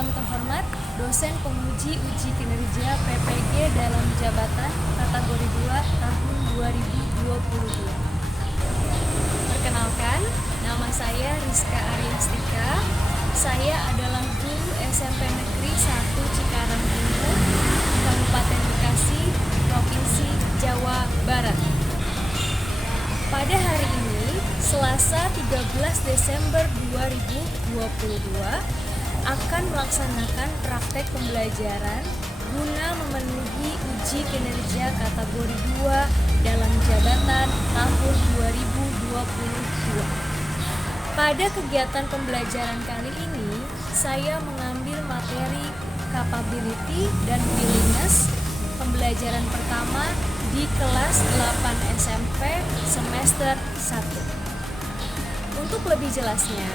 yang terhormat dosen penguji uji kinerja PPG dalam jabatan kategori 2 tahun 2022. Perkenalkan, nama saya Rizka Ariastika. Saya adalah guru SMP Negeri 1 Cikarang Timur, Kabupaten Bekasi, Provinsi Jawa Barat. Pada hari ini, Selasa 13 Desember 2022, akan melaksanakan praktek pembelajaran guna memenuhi uji kinerja kategori 2 dalam jabatan tahun 2022. Pada kegiatan pembelajaran kali ini, saya mengambil materi capability dan willingness pembelajaran pertama di kelas 8 SMP semester 1. Untuk lebih jelasnya,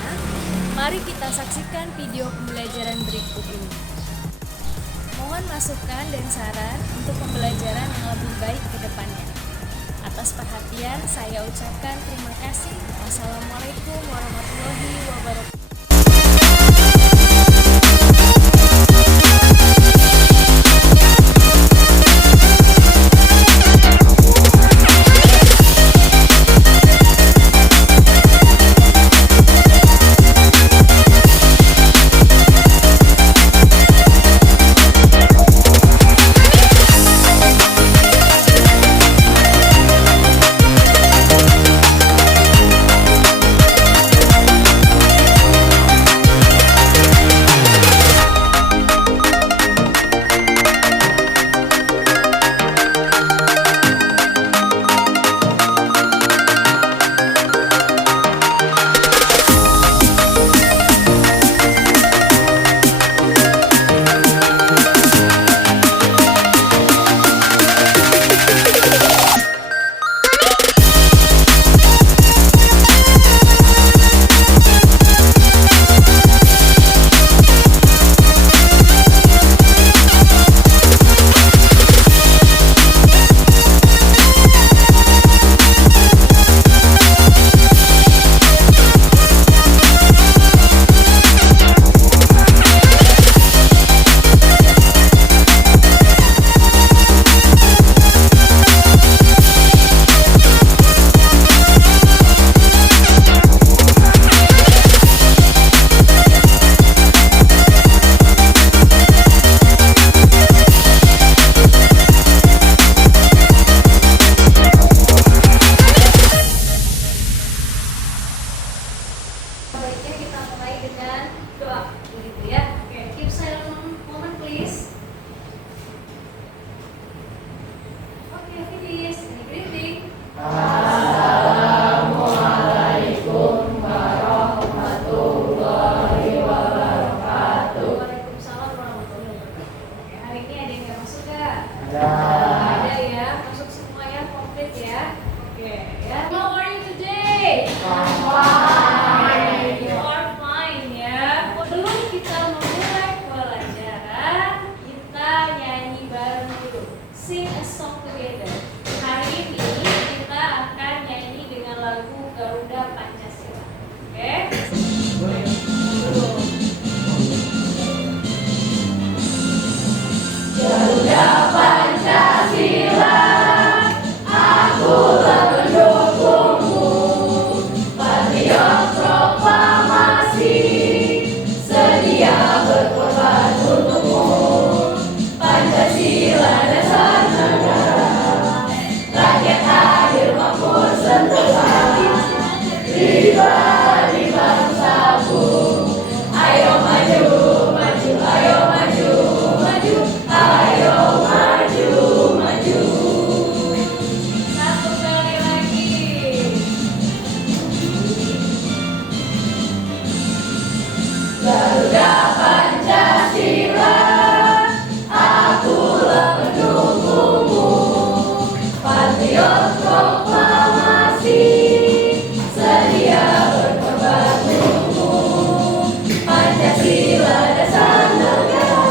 mari kita saksikan video pembelajaran berikut ini. Mohon masukan dan saran untuk pembelajaran yang lebih baik ke depannya. Atas perhatian, saya ucapkan terima kasih. Wassalamualaikum warahmatullahi wabarakatuh. Dengan doa begitu ya. Oke, keep silent moment please. Oke, finish. Ini greeting. Assalamualaikum warahmatullahi wabarakatuh. Waalaikumsalam warahmatullahi wabarakatuh. Oke, hari ini ada yang nggak masuk nggak? Ada Ya, masuk semua ya, komplit ya. Oke, ya. How are you today? You are fine ya. Sebelum kita memulai pelajaran, kita nyanyi bareng dulu. Sing a song together. Hari ini kita akan nyanyi dengan lagu Garuda Pancasila. Oke? Garuda Pancasila, aku telah mendukungmu. Patriot proklamasi, sedia berkorban untukmu. Pancasila dasar negara, rakyat hadir makmur sentosa. Pribadi bangsaku, ayo maju, maju, ayo maju, maju, ayo maju, maju. Satu kali lagi. Garuda Pancasila, aku telah mendukungmu. Patriot proklamasi, sedia berkorban untukmu. Pancasila dasar negara,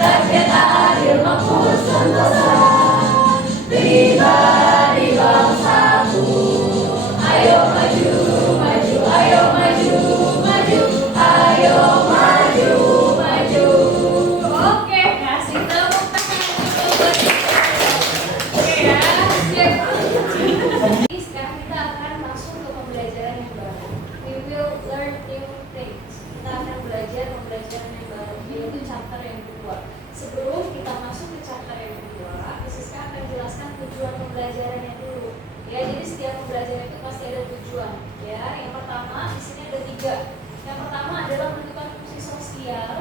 rakyat adil makmur sentosa. Pribadi bangsaku, ayo maju, maju, ayo maju, maju, ayo learn new things. Kita akan belajar pembelajaran yang baru, yaitu chapter yang kedua. Sebelum kita masuk ke chapter yang kedua, Siska akan jelaskan tujuan pembelajarannya dulu. Ya, jadi setiap pembelajaran itu pasti ada tujuan. Ya, yang pertama di sini ada 3. Yang pertama adalah menentukan fungsi sosial.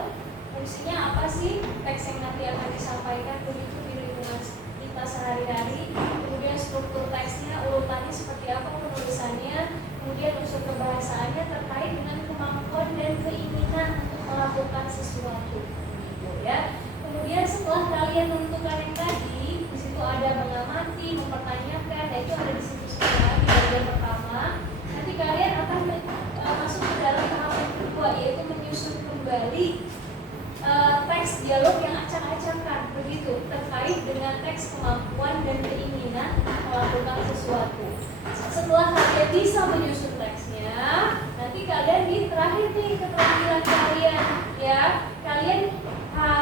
Fungsinya apa sih teks yang nanti akan disampaikan begitu di lingkungan kita sehari-hari. Kemudian struktur teksnya, urutannya seperti apa penulisannya. Kemudian unsur kebahasaannya terkait dengan kemampuan dan keinginan untuk melakukan sesuatu. Gitu, ya. Kemudian setelah kalian menentukan yang tadi, di situ ada mengamati, mempertanyakan, dan itu ada di situ semua di bagian pertama. Nanti kalian akan masuk ke dalam tahap yang kedua, yaitu menyusun kembali teks dialog yang acak-acakan, begitu, terkait dengan teks kemampuan dan keinginan melakukan sesuatu. Setelah kalian bisa menyusun teksnya, nanti kalian di terakhir nih keterampilan kalian, ya, kalian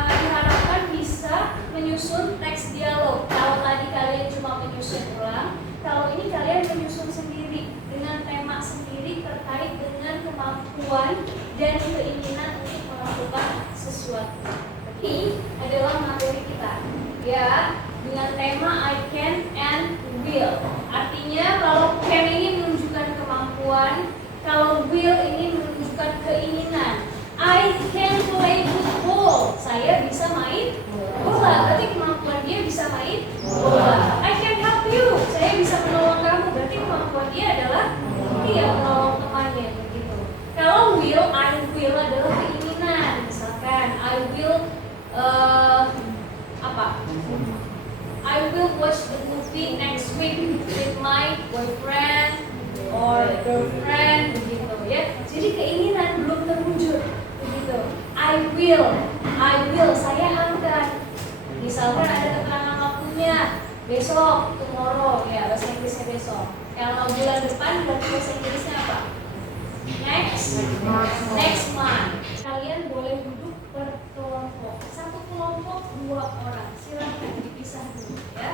diharapkan bisa menyusun teks dialog. Kalau tadi kalian cuma menyusun ulang, kalau ini kalian menyusun sendiri dengan tema sendiri terkait dengan kemampuan dan keinginan untuk melakukan sesuatu. Ini adalah materi kita, ya, dengan tema I can and will. Artinya kalau can ini menunjukkan kemampuan, kalau will ini menunjukkan keinginan. I can play football. Saya bisa main bola. Berarti kemampuan dia bisa main bola. I can help you. Saya bisa menolong kamu. Berarti kemampuan dia adalah dia menolong temannya, begitu. Kalau will, I will adalah keinginan. Misalkan I will I will watch the movie next week with my boyfriend or girlfriend, begitu, ya. Jadi keinginan belum terwujud, begitu. I will, saya akan. Misalkan ada keterangan waktunya besok, tomorrow, ya, bahasa Inggrisnya besok. Kalau bulan depan berarti bahasa Inggrisnya apa? Next month. Kalian boleh duduk berkelompok. Satu kelompok 2 orang. Silakan dipisah dulu, ya.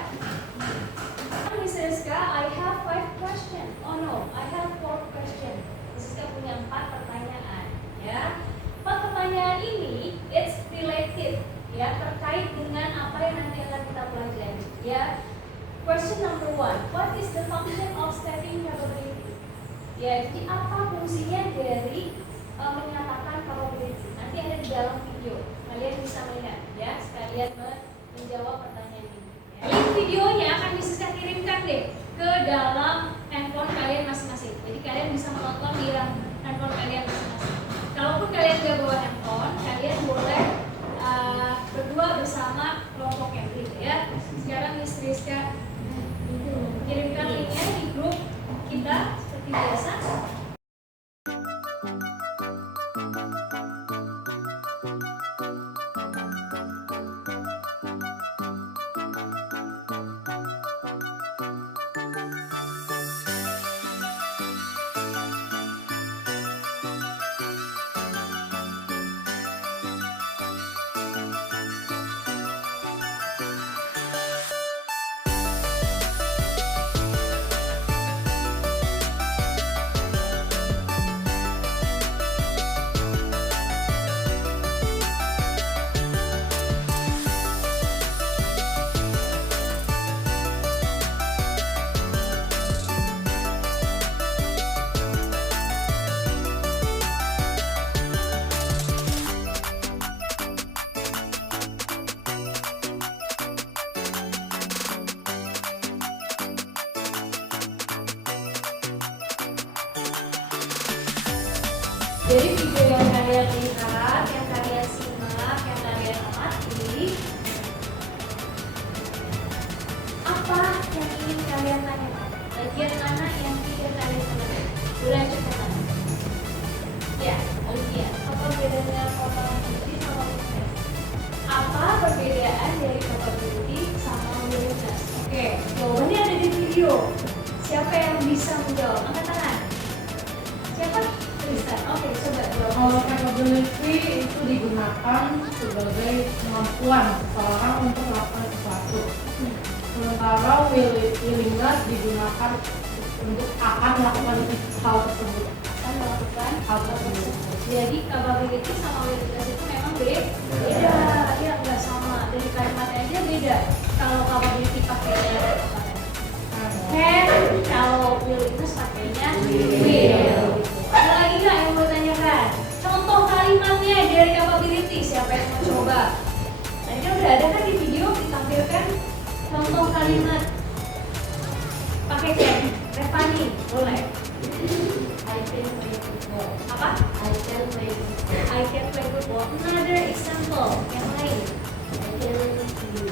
Miss Rizka, I have 5 questions. Oh no, I have 4 questions. Miss Rizka punya 4 pertanyaan, ya. 4 pertanyaan ini it's related, ya, terkait dengan apa yang nanti akan kita pelajari, ya. Question number 1, what is the function of stating probability? Ya, jadi apa fungsinya dari menyatakan probability? Nanti ada di dalam video, kalian bisa melihat, ya, sekalian menjawab pertanyaan ini. Ya. Link videonya akan bisa kirimkan deh ke dalam handphone kalian masing-masing. Jadi kalian bisa menonton di handphone kalian masing-masing. Kalaupun kalian nggak bawa handphone, kalian boleh berdua bersama kelompok yang gitu, ya. Sekarang Miss Rizka kirimkan linknya di grup kita seperti biasa. Jadi video yang kalian lihat, yang kalian simak, yang kalian amati, apa yang ingin kalian tanyakan? Bagian mana yang tidak kalian tanyakan? Boleh cepetan. Ya, Olivia, apa bedanya probability sama willingness? Apa perbedaan dari probability sama willingness? Oke, jawabannya ada di video. Siapa yang bisa menjawab? Angkat tangan. Siapa? Oke, coba jawab. Kalau capability itu digunakan sebagai kemampuan seseorang untuk melakukan sesuatu. Sementara willingness digunakan untuk akan melakukan hal tersebut. Akan melakukan bukan? Jadi capability sama willingness itu memang beda, ya nggak sama. Dari kalimatnya aja beda. Kalau capability pakainya can, kalau willingness pakainya will. Ada lagi nggak yang mau tanyakan? Contoh kalimatnya dari capability, siapa yang mau coba? Tadi kan udah ada kan di video ditampilkan contoh kalimat pakai can. Revani, boleh. I can play football. Apa? I can play football. I can play football. Another example yang lain. I can swim.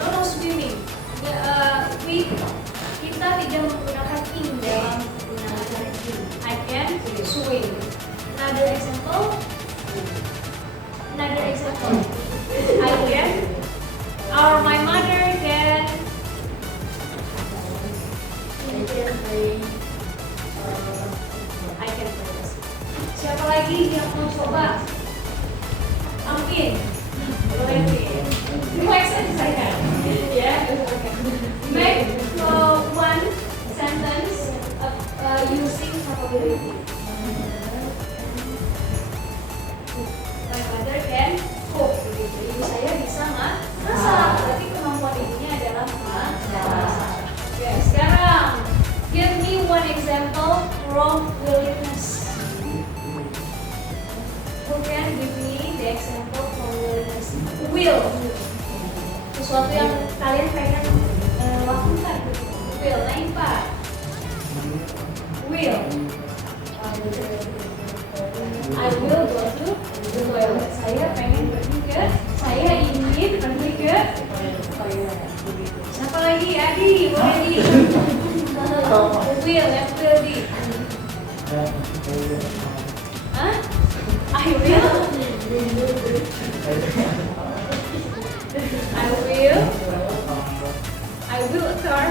No swimming. Kita tidak menggunakan in dalam menggunakan in. I can swim. Another example. Another example. I can. Or my mother can. I can play. I can play this. Siapa lagi yang mau coba? Amin. Boleh Amin. Relaxan saya. Ya. Make one sentence using capability. My mother can cook. Begitu. Ibu saya bisa masak. Berarti kemampuan ibunya adalah masak. Oke, sekarang give me one example from willingness. Who can give me the example from willingness? Will. Sesuatu yang kalian pengen lakukan. Will. Nah, Pak. Will. I will go to the toilet. Saya pengen pergi ke. Saya ingin pergi ke toilet. Siapa lagi? Adi, boleh Di. Will, yang will Di. Hah? I will. I will a car.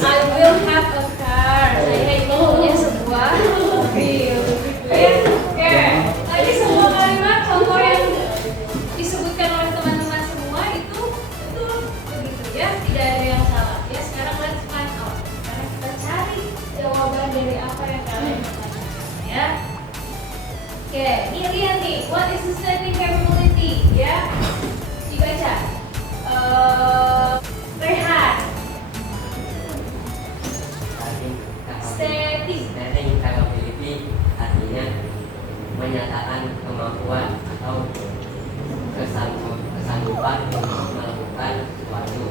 I will have a car. Saya ingin punya sebuah mobil. Oke. Tadi semua kalimat contoh yang disebutkan oleh teman-teman semua itu begitu ya, tidak ada yang salah. Ya, sekarang let's find out. Sekarang kita cari jawaban dari apa yang kalian tanyakan ya. Oke, ini lihat nih, what is the stating capability? Ya, dibaca. Rehat. Stating capability artinya menyatakan kemampuan atau kesanggupan untuk melakukan sesuatu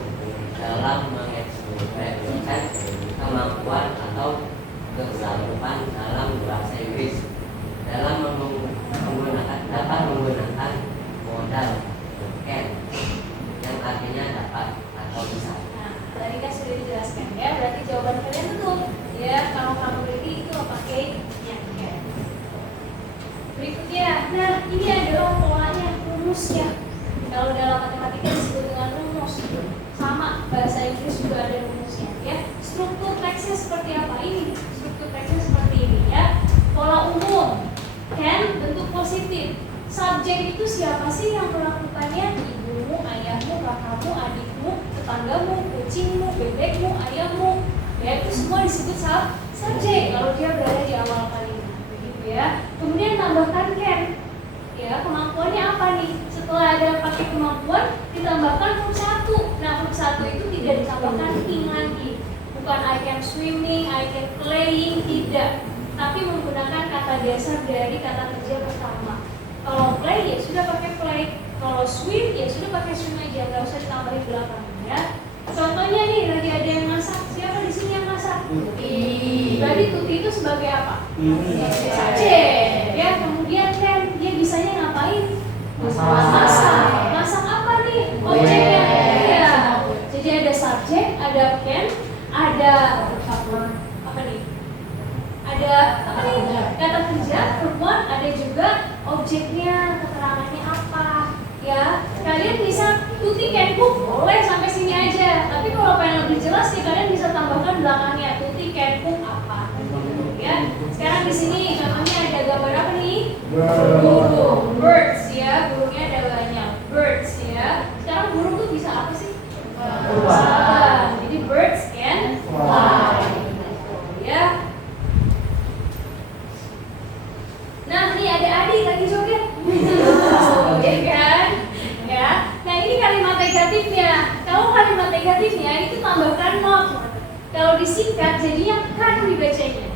dalam mengekspresikan kemampuan atau kesanggupan dalam bahasa Inggris dalam dapat menggunakan modal can yang artinya dapat atau bisa. Nah, tadi kan sudah dijelaskan ya, berarti jawaban kalian betul. Ya, kalau capability itu pakai yang can. Berikutnya, nah ini adalah polanya, rumusnya. Kalau dalam matematika disebut dengan rumus. Sama, bahasa Inggris juga ada rumusnya ya. Struktur teksnya seperti apa ini? Struktur teksnya seperti ini ya. Pola umum, can bentuk positif. Subjek itu siapa sih yang melakukannya? Ibumu, ayahmu, kakakmu, adikmu, tetanggamu, kucingmu, bebekmu, ayahmu. Ya, itu semua disebut subjek kalau dia berada di awal kalimat, begitu ya. Kemudian tambahkan can. Ya, kemampuannya apa nih? Setelah ada pakai kemampuan, ditambahkan verb 1. Nah, verb 1 itu tidak ditambahkan ing lagi. Bukan I can swimming, I can playing, tidak. Tapi menggunakan kata dasar dari kata kerja pertama. Kalau play ya sudah pakai play, kalau swim ya sudah pakai swim aja, nggak usah ditambahin belakang ya. Contohnya nih lagi ada yang masak, siapa di sini yang masak? Tuti. Berarti Tuti itu sebagai apa? Subjek. Ya, kemudian kan dia bisanya ngapain? Masak. Masak apa nih? Objeknya. Ya. Jadi ada subjek, ada can, ada apa nih? Ada apa nih? Kata kerja, perempuan, ada juga objeknya, keterangannya apa? Ya, kalian bisa Tuti can cook, boleh sampai sini aja. Tapi kalau pengen lebih jelas nih, kalian bisa tambahkan belakangnya Tuti can cook apa? Ya, sekarang di sini contohnya ada gambar apa nih? Burung, birds ya, burungnya ada banyak, birds ya. Sekarang burung tuh bisa apa sih? Terbang. Jadi birds can fly. Ya. adik lagi joget. Ya kan? Ya. Nah ini kalimat negatifnya. Kalau kalimat negatifnya itu tambahkan not. Kalau disingkat jadinya kan dibacanya.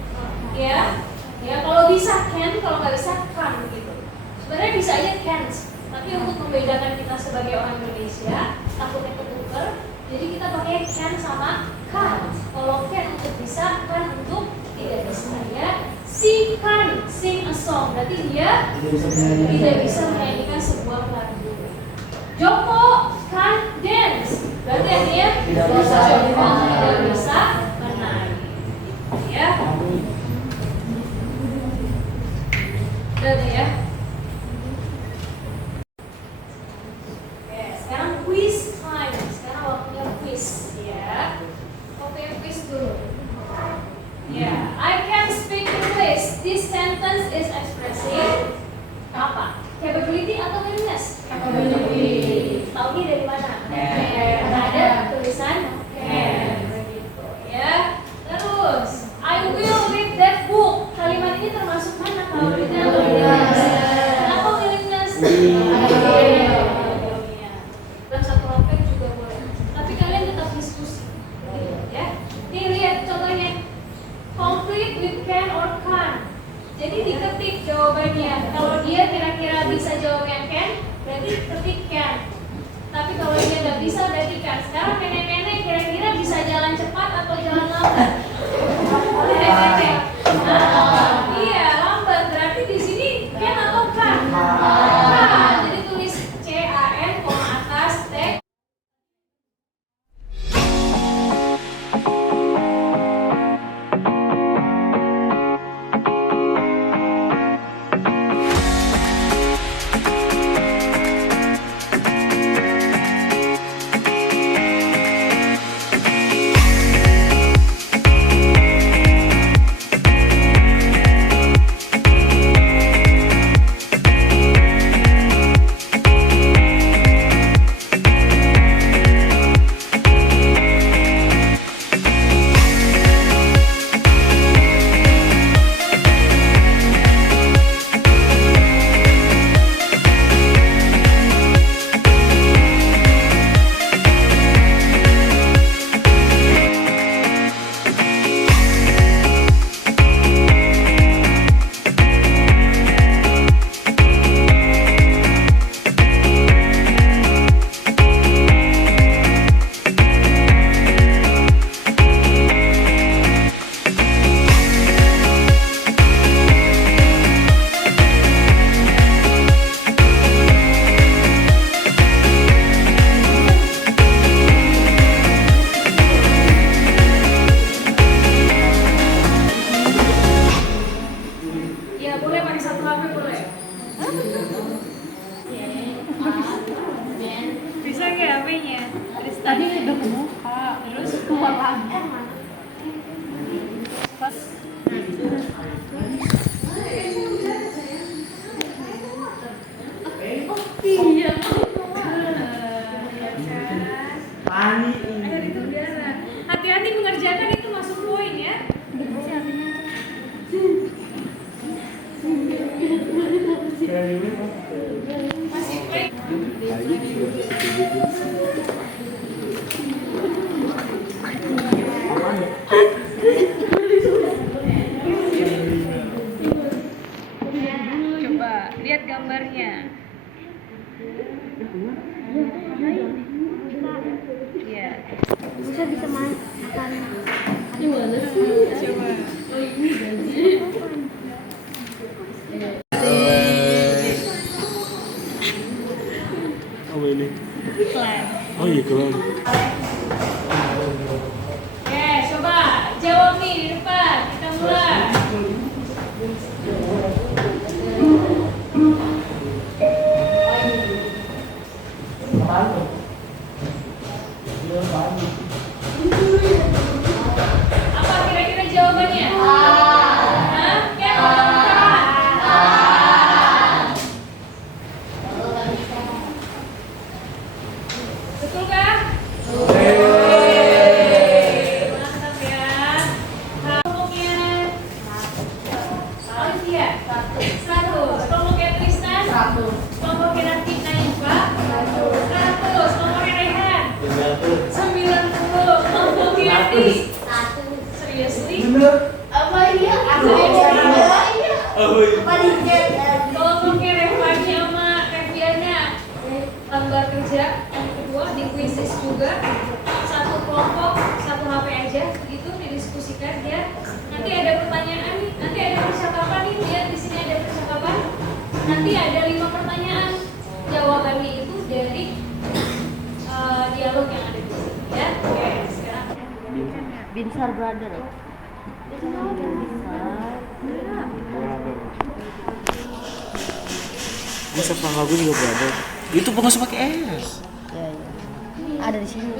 Ya. Ya kalau bisa can, kalau nggak bisa can gitu. Sebenarnya bisa aja can't. Tapi untuk membedakan kita sebagai orang Indonesia, takutnya ketuker, jadi kita pakai can sama can't. Kalau can untuk bisa, can untuk tidak bisa ya. She can't sing a song, berarti dia tidak bisa menyanyikan sebuah lagu. Joko can't dance, berarti artinya Joko tidak bisa menari. Ya. Berarti ya. Oke, sekarang quiz time. Sekarang waktunya quiz ya. Oke, quiz dulu. Ya, I can speak English. This sentence is expressing apa? Capability atau willingness? Capability. Tahu dari mana? Ada tulisan can. Begitu ya. Terus, I will read that book. Kalimat ini termasuk mana kalau read atau willingness? Kenapa willingness? Dan satu roket juga boleh. Tapi kalian tetap diskusi. Ya. Nih lihat contohnya. Complete with can or can't. Jadi diketik jawabannya. Kalau dia kira-kira bisa jawabnya can, berarti ketik can. Tapi kalau dia nggak bisa, berarti can. Sekarang nenek-nenek kira-kira bisa jalan cepat atau jalan lambat? Nenek-nenek. Iya, lambat. Berarti di sini can atau can? Can. Jadi tulis CAN, koma atas, teks. Ya boleh pakai satu HP boleh. Bisa nggak HP-nya? Terus Tadi udah kebuka, terus keluar lagi. Pas iya. Panik Air itu udara. Hati-hati mengerjakan itu masuk poin ya. Masih poin. Coba lihat gambarnya. Iya. Bisa makan. gimana sih? Coba. Oh ini gaji. Apa ini? Iklan. Oh iya, iklan. Oke, coba jawab nih di depan. Kita mulai. Apa kira-kira jawabannya? Hah? Kan atau bukan? Betul kah? Mantap ya. Kelompoknya Alicia 100. Kelompoknya Kelompoknya Revanya sama Revianya lembar kerja. Yang kedua di kuisis juga. Satu kelompok, satu HP aja, begitu didiskusikan ya. Nanti ada pertanyaan nih, nanti ada percakapan nih, lihat di sini ada percakapan. Nanti ada 5 pertanyaan. Jawabannya itu dari dialog yang ada di sini ya. Oke, sekarang Binsar Brother. Bisa pang lagu juga berada. Itu pengen pakai es. Ya, ya. Ada di sini.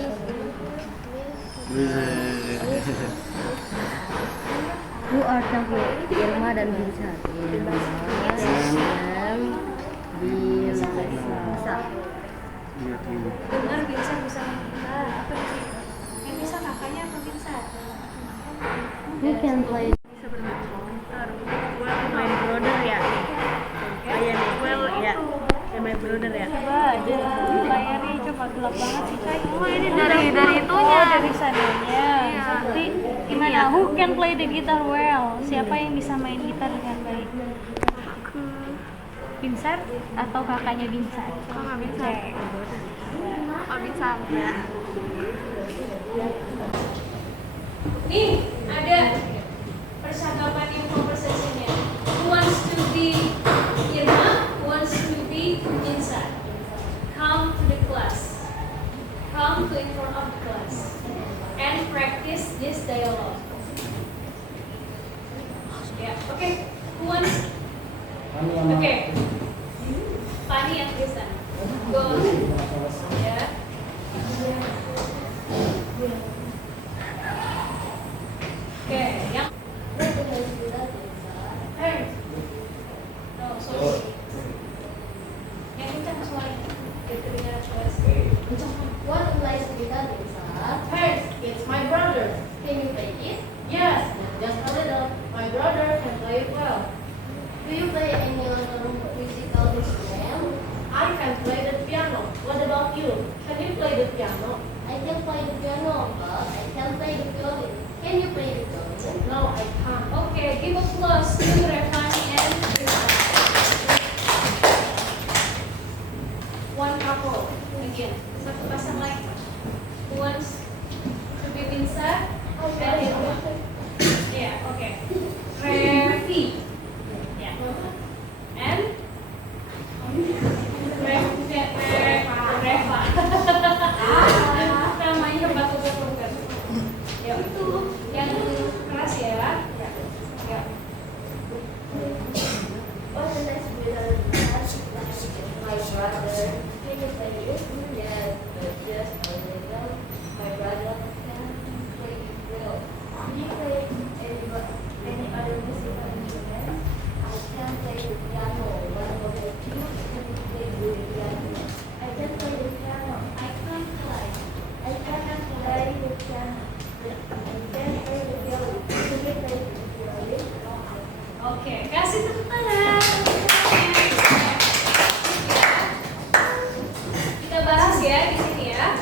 Who are talking? Irma dan Binsar. Irma dan Binsar. benar bisa bisa main gitar. Apa sih? Yang bisa kakaknya atau bisa? Who can play? Bisa bermain gitar. Gue main brother ya. Kayak nih, gue ya. Kayak main brother ya. Coba aja layarnya coba gelap banget sih Cai. Oh ini dari itunya. Oh, dari sananya. Iya. Nanti gimana? Who can play the guitar well? Siapa yang bisa main gitar dengan baik? Binsar atau kakaknya Binsar? Kakak Binsar. Oh Binsar ya. Nih ada percakapan yang conversation-nya. Who wants to be Irma? Who wants to be Binsar? Come to the class. Come to in front of the class and practice this dialogue. Ya, oke. Who wants? Oke. Pani yang Kristen. Go. Ya. Oke, yang Hey. No, sorry. Yang kencang suaranya. Kedengaran suara. What applies to guitar, Binsar? Hey. It's my brother. Can you play it? Yes. Just a little. My brother can play it well. Do you play any other musical instrument? I can play the piano. What about you? Can you play the piano? I can play the piano, but I can't play the violin. Can you play the violin? No, I can't. Okay, give applause to Revani and Krista. One couple. Again. Satu pasang lagi. Who wants to be Binsar? And Irma. Yeah, okay. Revi. Yeah. And Reva. Namanya batu-batu bukan. Ya itu yang keras ya. Ya. What a nice guitar, my brother. Can you play it? Yes, but just a little. My brother can play it well. Do you play any other musical instrument? I can play the piano. What about you? Can you play the piano? I can play the piano. I can't play. I cannot play the piano. I can play the violin. Can you play the violin? No, I can't. Oke, kasih tepuk tangan. Kita bahas ya di sini ya.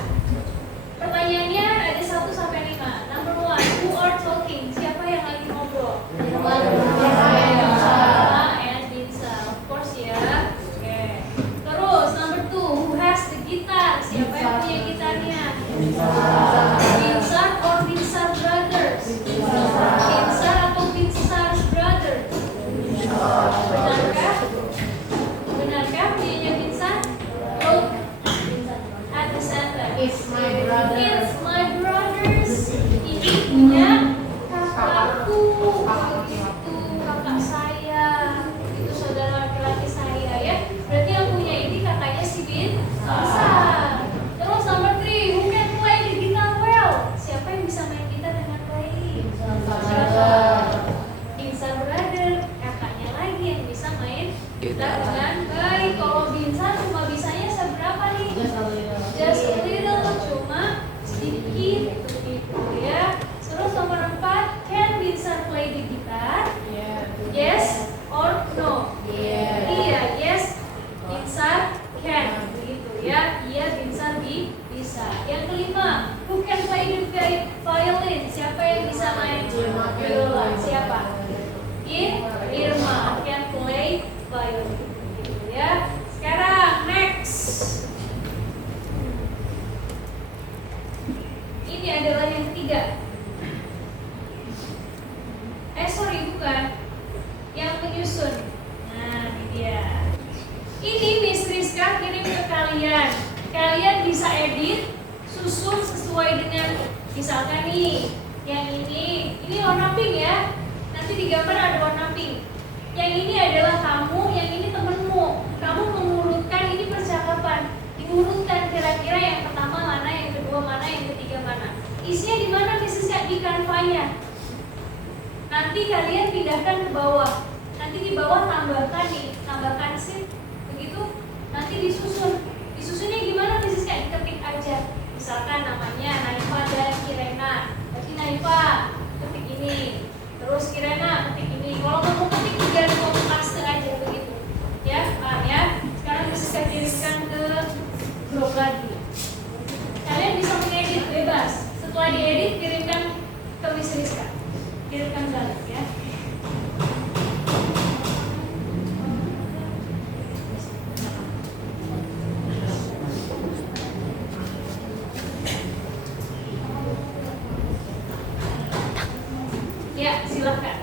Pertanyaannya ada 1 sampai 5. Number 1, who are talking? Siapa yang lagi ngobrol? Irma and Binsar, of course ya. Oke. Terus number 2, who has the guitar? Siapa yang punya gitarnya? Binsar or Binsar brothers? Binsar atau Binsar brothers? Benarkah? Benarkah punyanya Binsar? Look at the center. It's my brother. It's my brothers. Ini punya kakakku. Begitu kakak saya. Itu saudara laki-laki saya ya. Berarti yang punya ini kakaknya si Binsar. Terus nomor 3, who can play the guitar well? Siapa yang bisa main gitar dengan baik? Binsar brother. Kakaknya lagi yang bisa main gitar dengan baik. Kalau Binsar cuma bisanya seberapa nih? Just a little, cuma sedikit begitu ya. Terus nomor 4, can Binsar play the guitar? Yes or no? Iya, yes. Binsar can, begitu ya. Iya, Binsar bisa. Yang kelima, who can play the violin? Siapa yang bisa main viola? Siapa? Irma can play kalian bisa edit, susun sesuai dengan misalkan nih, yang ini warna pink ya. Nanti di gambar ada warna pink. Yang ini adalah kamu, yang ini temenmu. Kamu mengurutkan ini percakapan. Diurutkan kira-kira yang pertama mana, yang kedua mana, yang ketiga mana. Isinya di mana Siska? Di Canva-nya. Nanti kalian pindahkan ke bawah. Nanti di bawah tambahkan nih, tambahkan sheet. Begitu. Nanti disusun. Disusunnya gimana Siska? Diketik aja. Misalkan namanya Naifa dan Kirena. Berarti Naifa ketik ini. Terus Kirena ketik ini. Kalau mau ketik biar copy paste aja begitu. Ya, paham ya? Sekarang Siska kirimkan ke grup lagi. Kalian bisa mengedit bebas. Setelah diedit kirimkan ke Miss Rizka. Kirimkan balik ya. Ya, silahkan.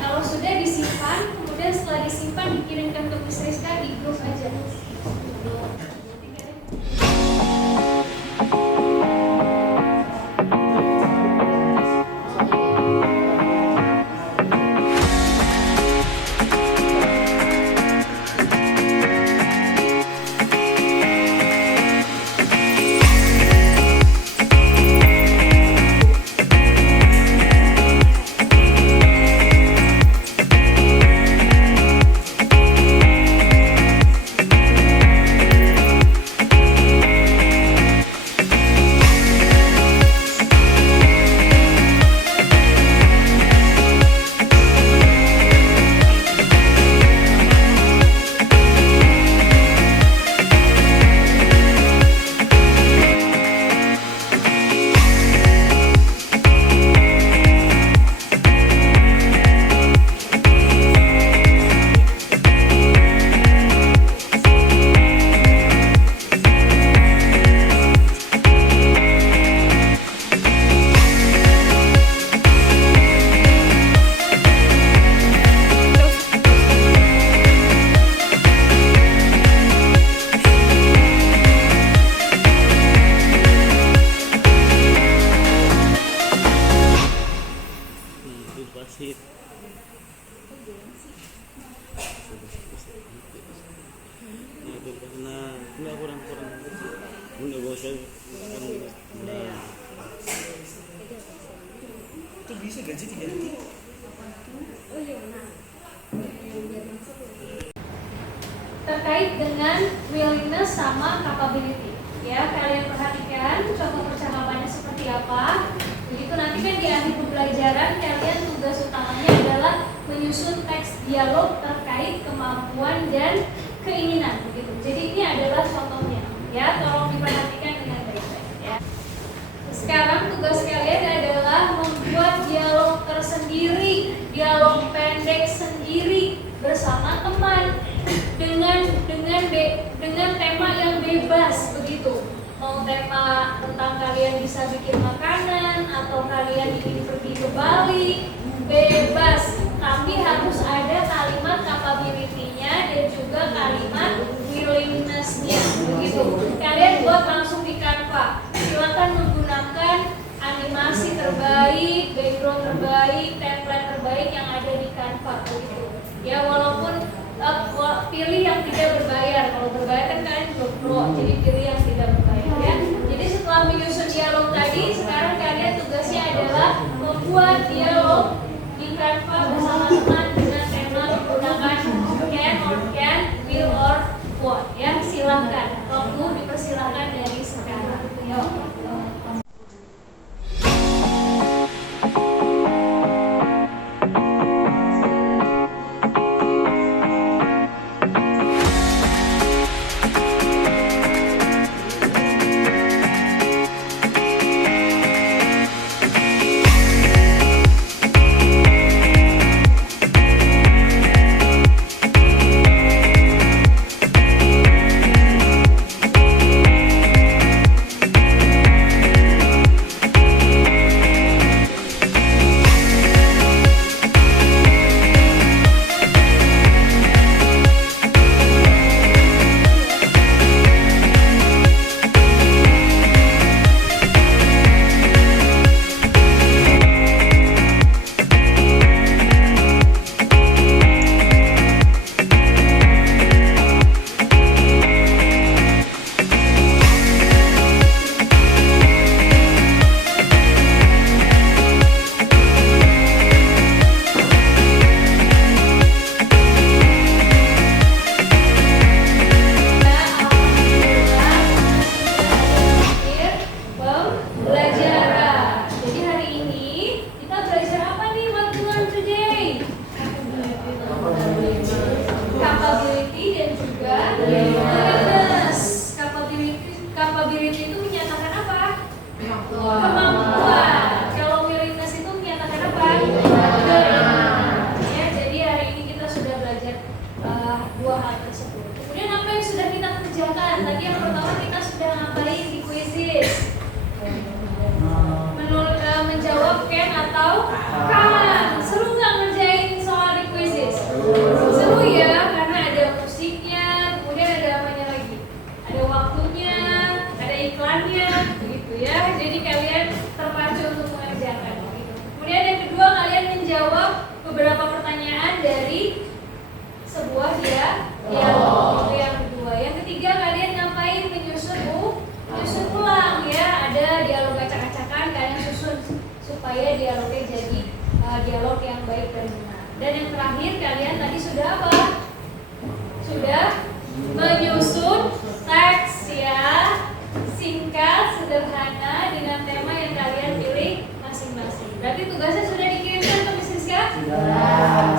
Kalau sudah disimpan, kemudian setelah disimpan dikirimkan ke Miss Rizka di grup aja. wasit. Nah itu karena enggak kurang enggak bosan nah. Itu bisa gaji 3 detik. Terkait dengan willingness sama capability, ya kalian perhatikan contoh percakapannya seperti apa. Begitu nanti kan di akhir pembelajaran kalian tugas utamanya adalah menyusun teks dialog terkait kemampuan dan keinginan, begitu. Jadi ini adalah contohnya, ya tolong diperhatikan dengan baik-baik. Ya. Sekarang tugas kalian adalah membuat dialog tersendiri, dialog pendek sendiri bersama teman dengan tema yang bebas, begitu. Mau tema tentang kalian bisa bikin makanan atau kalian ingin pergi ke Bali, bebas. Tapi harus ada kalimat capability-nya dan juga kalimat willingness-nya, begitu. Kalian buat langsung di Canva. Silakan menggunakan animasi terbaik, background terbaik, template terbaik yang ada di Canva, begitu. Ya walaupun pilih yang tidak berbayar. Kalau berbayar kan kalian juga pro, jadi pilih yang tidak berbayar ya. Jadi setelah menyusun dialog tadi, sekarang kalian tugasnya adalah membuat dialog di Canva bersama teman dengan tema menggunakan can, will or what ya. Silahkan, waktu dipersilahkan dari sekarang. Yuk. belajar dua hal tersebut. Kemudian apa yang sudah kita kerjakan? Tadi yang pertama kita sudah ngapain di quizzes? Menjawab can atau kan. Seru nggak ngerjain soal di quizzes? Seru ya, karena ada musiknya, kemudian ada apanya lagi? Ada waktunya, ada iklannya, begitu ya. Jadi kalian terpacu untuk mengerjakan. Begitu. Kemudian yang kedua, kalian menjawab beberapa pertanyaan dari sebuah dialog. Itu yang kedua. Yang ketiga, kalian ngapain? Menyusun ulang ya. Ada dialog acak-acakan, kalian susun supaya dialognya jadi dialog yang baik dan benar. Dan yang terakhir, kalian tadi sudah apa? Sudah menyusun teks ya, singkat, sederhana dengan tema yang kalian pilih masing-masing. Berarti tugasnya sudah dikirimkan ke Miss Rizka?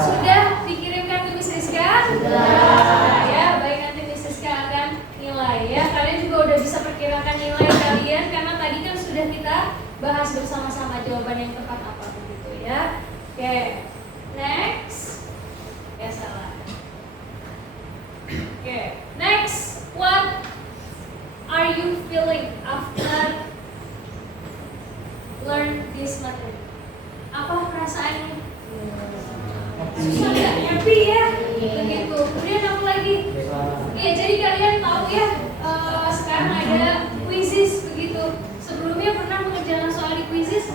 Sudah dikirimkan ke Miss Rizka? Sudah. Ya, baik, nanti Miss Rizka akan nilai ya. Kalian juga udah bisa perkirakan nilai kalian karena tadi kan sudah kita bahas bersama-sama jawaban yang tepat apa begitu ya. Oke, next. Ya salah. Oke, next. What are you feeling after learn this material? Apa perasaannya? Susah nggak? Happy ya? Begitu. Kemudian apa lagi? Oke, jadi kalian tahu ya sekarang ada quizzes begitu. Sebelumnya pernah mengerjakan soal di quizzes?